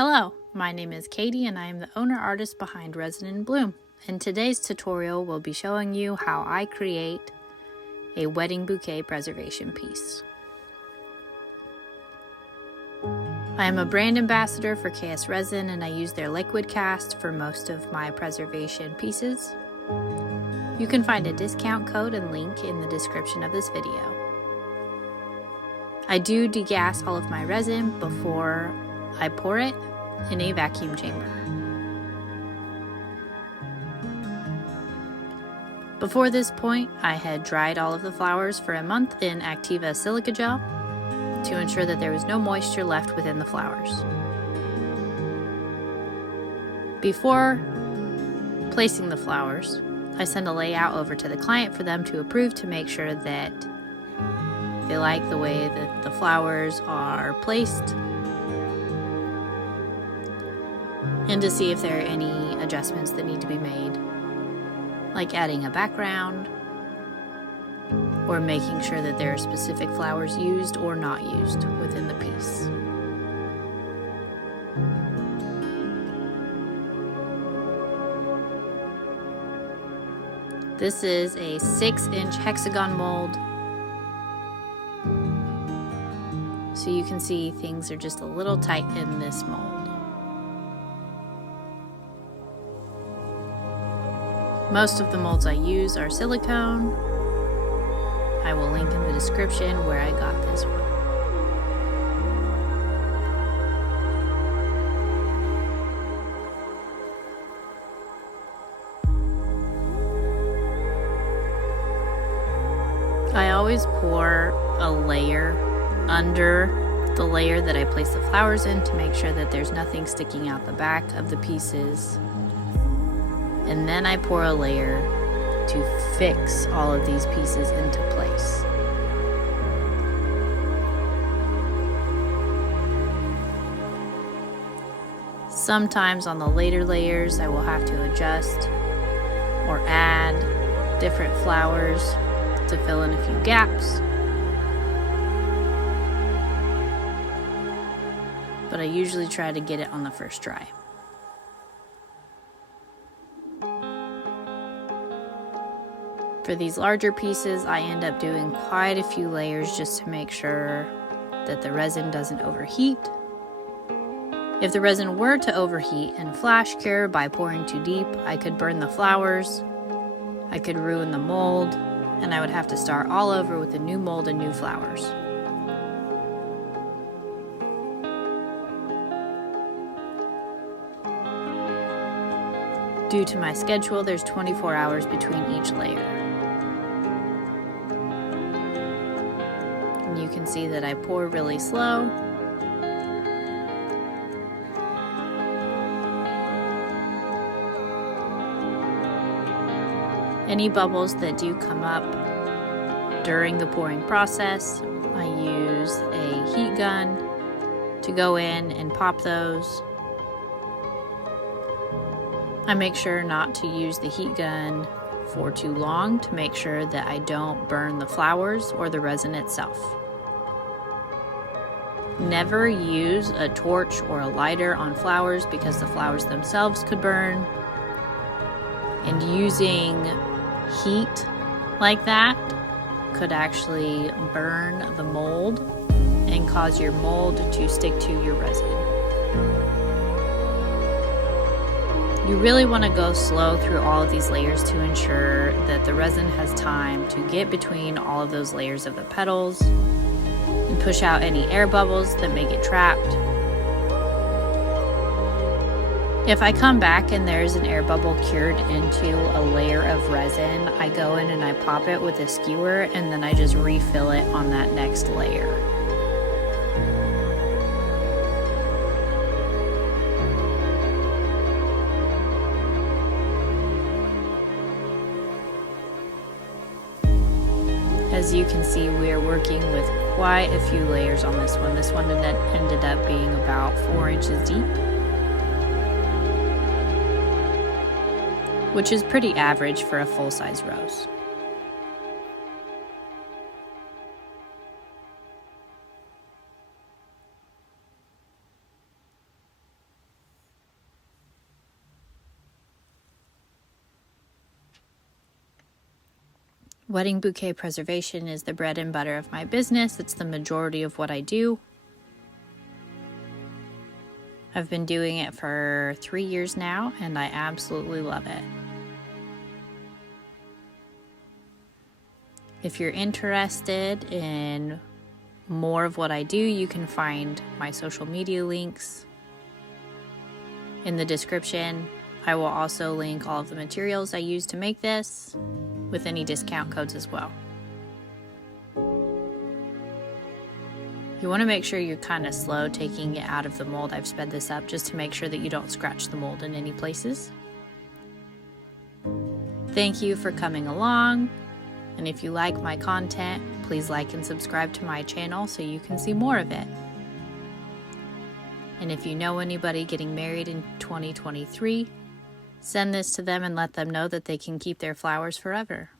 Hello, my name is Katie and I am the owner artist behind Resin in Bloom. In today's tutorial, we'll be showing you how I create a wedding bouquet preservation piece. I am a brand ambassador for KSRESIN and I use their liquid cast for most of my preservation pieces. You can find a discount code and link in the description of this video. I do degas all of my resin before I pour it in a vacuum chamber. Before this point, I had dried all of the flowers for a month in Activa silica gel to ensure that there was no moisture left within the flowers. Before placing the flowers, I send a layout over to the client for them to approve to make sure that they like the way that the flowers are placed and to see if there are any adjustments that need to be made, like adding a background or making sure that there are specific flowers used or not used within the piece. This is a 6-inch hexagon mold, so you can see things are just a little tight in this mold. Most of the molds I use are silicone. I will link in the description where I got this one. I always pour a layer under the layer that I place the flowers in to make sure that there's nothing sticking out the back of the pieces. And then I pour a layer to fix all of these pieces into place. Sometimes on the later layers, I will have to adjust or add different flowers to fill in a few gaps. But I usually try to get it on the first try. For these larger pieces, I end up doing quite a few layers just to make sure that the resin doesn't overheat. If the resin were to overheat and flash cure by pouring too deep, I could burn the flowers, I could ruin the mold, and I would have to start all over with a new mold and new flowers. Due to my schedule, there's 24 hours between each layer. You can see that I pour really slow. Any bubbles that do come up during the pouring process, I use a heat gun to go in and pop those. I make sure not to use the heat gun for too long to make sure that I don't burn the flowers or the resin itself. Never use a torch or a lighter on flowers because the flowers themselves could burn. And using heat like that could actually burn the mold and cause your mold to stick to your resin. You really want to go slow through all of these layers to ensure that the resin has time to get between all of those layers of the petals and push out any air bubbles that may get trapped. If I come back and there's an air bubble cured into a layer of resin, I go in and I pop it with a skewer and then I just refill it on that next layer. As you can see, we are working with quite a few layers on this one. This one ended up being about 4 inches deep, which is pretty average for a full-size rose. Wedding bouquet preservation is the bread and butter of my business. It's the majority of what I do. I've been doing it for 3 years now, and I absolutely love it. If you're interested in more of what I do, you can find my social media links in the description. I will also link all of the materials I use to make this with any discount codes as well. You want to make sure you're kind of slow taking it out of the mold. I've sped this up just to make sure that you don't scratch the mold in any places. Thank you for coming along. And if you like my content, please like and subscribe to my channel so you can see more of it. And if you know anybody getting married in 2023, send this to them and let them know that they can keep their flowers forever.